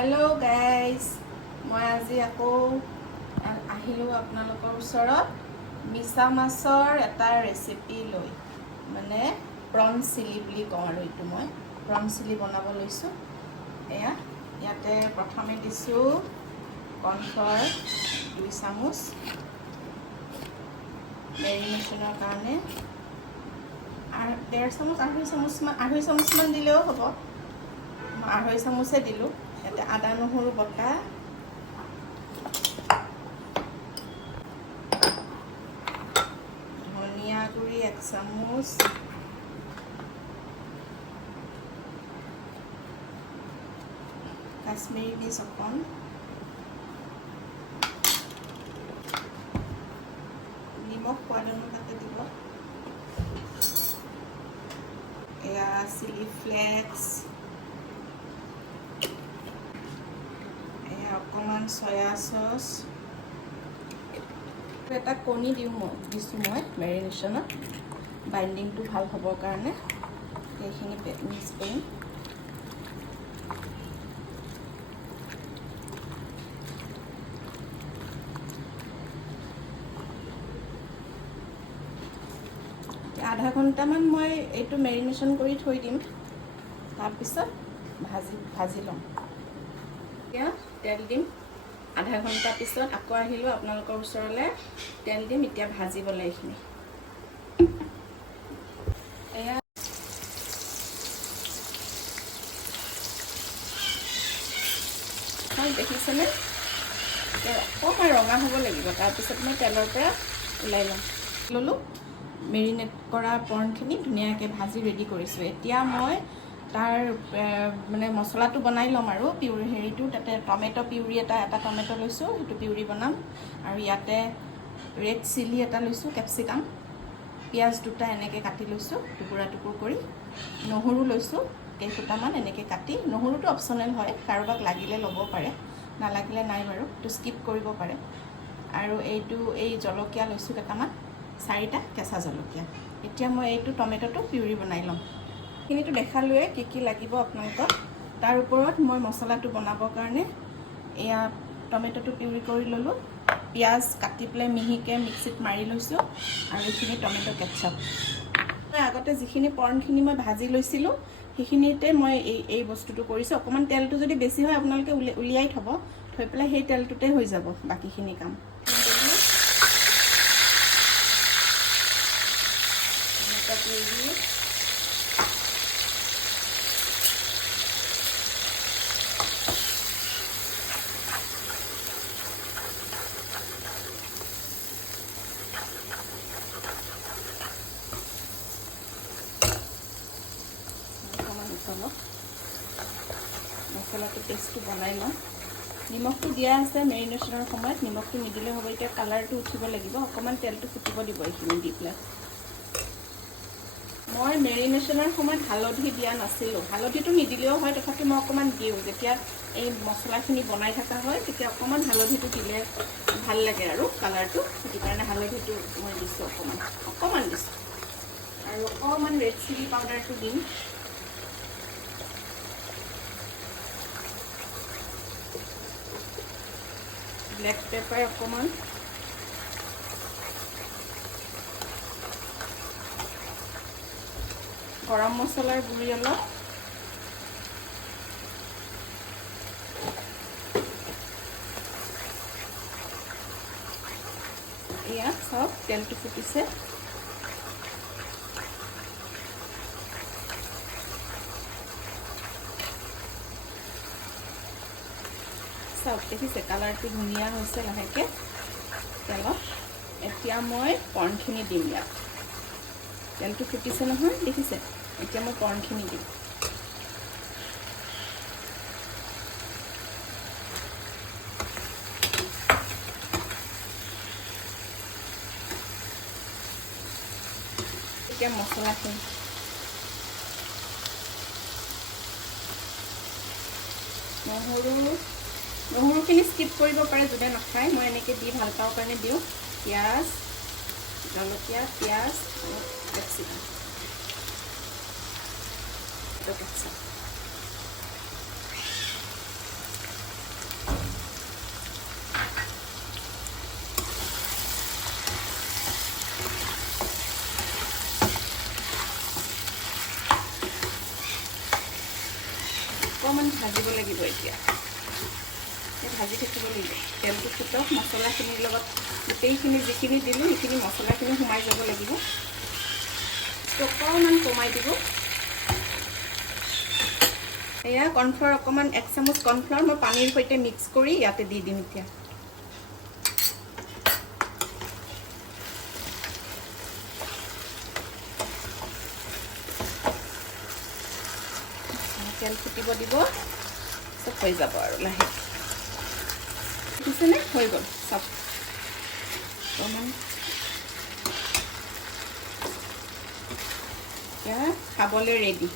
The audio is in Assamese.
হেল্ল' গাইজ, মই আজি আকৌ আহিলোঁ আপোনালোকৰ ওচৰত মিছা মাছৰ এটা ৰেচিপি লৈ, মানে প্ৰন চিলি বুলি কওঁ আৰু এইটো মই প্ৰন চিলি বনাব লৈছোঁ। ইয়াতে প্ৰথমে দিছোঁ কৰ্ণফ্লাৱাৰ 2 চামুচ মেৰিনেশ্যনৰ কাৰণে, আৰু 1.5 চামুচ 2.5 চামুচমান দিলেও হ'ব। মই 2.5 চামুচে দিলোঁ। ইয়াতে আদা নহৰু বটা, ধনিয়া গুড়ি 1 চামুচ, কাশ্মীৰী মিৰ্চ অকণ, নিমখ সোৱাদ অনুপাতে দিব, এয়া চিলি ফ্লেক্স, অকণমান চয়া চচ, এটা কণী দিছোঁ মই মেৰিনেশ্যনত বাইণ্ডিংটো ভাল হ'বৰ কাৰণে। সেইখিনি মিক্স কৰিম। আধা ঘণ্টামান মই এইটো মেৰিনেশ্যন কৰি থৈ দিম, তাৰপিছত ভাজি ল'ম। এতিয়া তেল দিম। আধা ঘণ্টা পিছত আকৌ আহিলোঁ আপোনালোকৰ ওচৰলৈ, তেল দিম। এতিয়া ভাজিবলৈ এইখিনি এয়া দেখিছেনে, অকণমান ৰঙা হ'ব লাগিব। তাৰপিছত মই তেলৰ পৰা ওলাই ল'লোঁ। মেৰিনেট কৰা পৰ্ণখিনি ধুনীয়াকৈ ভাজি ৰেডি কৰিছোঁ। এতিয়া মই তাৰ মানে মছলাটো বনাই ল'ম আৰু হেৰিটো, তাতে টমেটো পিউৰি এটা টমেটো লৈছোঁ, সেইটো পিউৰি বনাম। আৰু ইয়াতে ৰেড চিলি এটা লৈছোঁ, কেপচিকাম, পিঁয়াজ 2টা এনেকৈ কাটি লৈছোঁ টুকুৰা কৰি, নহৰু লৈছোঁ কেইফুটামান এনেকৈ কাটি। নহৰুটো অপশ্যনেল হয়, কাৰোবাক লাগিলে ল'ব পাৰে, নালাগিলে নাই বাৰু, এইটো স্কিপ কৰিব পাৰে। আৰু এই জলকীয়া লৈছোঁ কেইটামান, 4টা কেঁচা জলকীয়া। এতিয়া মই এইটো টমেটোটো পিউৰি বনাই ল'ম। এইখিনিতো দেখালোৱে কি লাগিব আপোনালোকক। তাৰ ওপৰত মই মছলাটো বনাবৰ কাৰণে এয়া টমেটোটো পিউৰি কৰি ল'লোঁ, পিঁয়াজ কাটি পেলাই মিহিকৈ মিক্সিত মাৰি লৈছোঁ, আৰু এইখিনি টমেটো কেটচাপ। মই আগতে যিখিনি পৰ্ণখিনি মই ভাজি লৈছিলোঁ সেইখিনিতে মই এই বস্তুটো কৰিছোঁ। অকণমান তেলটো যদি বেছি হয় আপোনালোকে উলিয়াই থৈ পেলাই সেই তেলটোতে হৈ যাব বাকীখিনি কাম। মছলাটো পেষ্টটো বনাই লওঁ। নিমখটো দিয়া আছে মেৰিনেশ্যনৰ সময়ত, নিমখটো নিদিলে হ'ব। এতিয়া কালাৰটো উঠিব লাগিব, অকণমান তেলটো ফুটিব দিব এইখিনি দি পেলাই। মই মেৰিনেশ্যনৰ সময়ত হালধি দিয়া নাছিলোঁ, হালধিটো নিদিলেও হয়, তথাপি মই অকণমান দিওঁ। যেতিয়া এই মছলাখিনি বনাই থকা হয় তেতিয়া অকণমান হালধিটো দিলে ভাল লাগে আৰু কালাৰটো, সেইটো কাৰণে হালধিটো মই দিছোঁ, অকণমান দিছোঁ। আৰু অকণমান ৰেড চিলি পাউডাৰটো দিম। ব্লেক পেপাৰ অকণমান, গৰম মছলাৰ গুড়ি অলপ, এয়া চাওক তেলটো ফুটিছে। চাওক দেখিছে কালাৰটো ধুনীয়া হৈছে লাহেকৈ তেলত। এতিয়া মই কৰ্ণখিনি দিম ইয়াত। তেলটো ফুটিছে নহয়, দেখিছে? এতিয়া মই কৰ্ণখিনি দিম। এতিয়া মছলাখিনি নহৰুখিনি স্কিপ কৰিব পাৰে যোনে নাখায়, মই এনেকৈ দি ভাল পাওঁ কাৰণে দিওঁ। পিঁয়াজ, জলকীয়া, পিঁয়াজ আৰু কেপচিকাম, কেঁচা ভাজিব লাগিব এতিয়া ভাজি থাকিব লাগিব তেলটো ফুটক মছলাখিনিৰ লগত গোটেইখিনি যিখিনি দিলোঁ সেইখিনি মছলাখিনি সোমাই যাব লাগিব অকণমান কমাই দিব এয়া কৰ্ণফ্লাৱাৰ অকণমান 1 চামুচ কৰ্ণফ্লাৱাৰ মই পানীৰ সৈতে মিক্স কৰি ইয়াতে দি দিম এতিয়া তেল ফুটিব দিব চব হৈ যাব আৰু লাহে দেখিছেনে হৈ গ'ল চব অকণমান এতিয়া খাবলৈ ৰেডি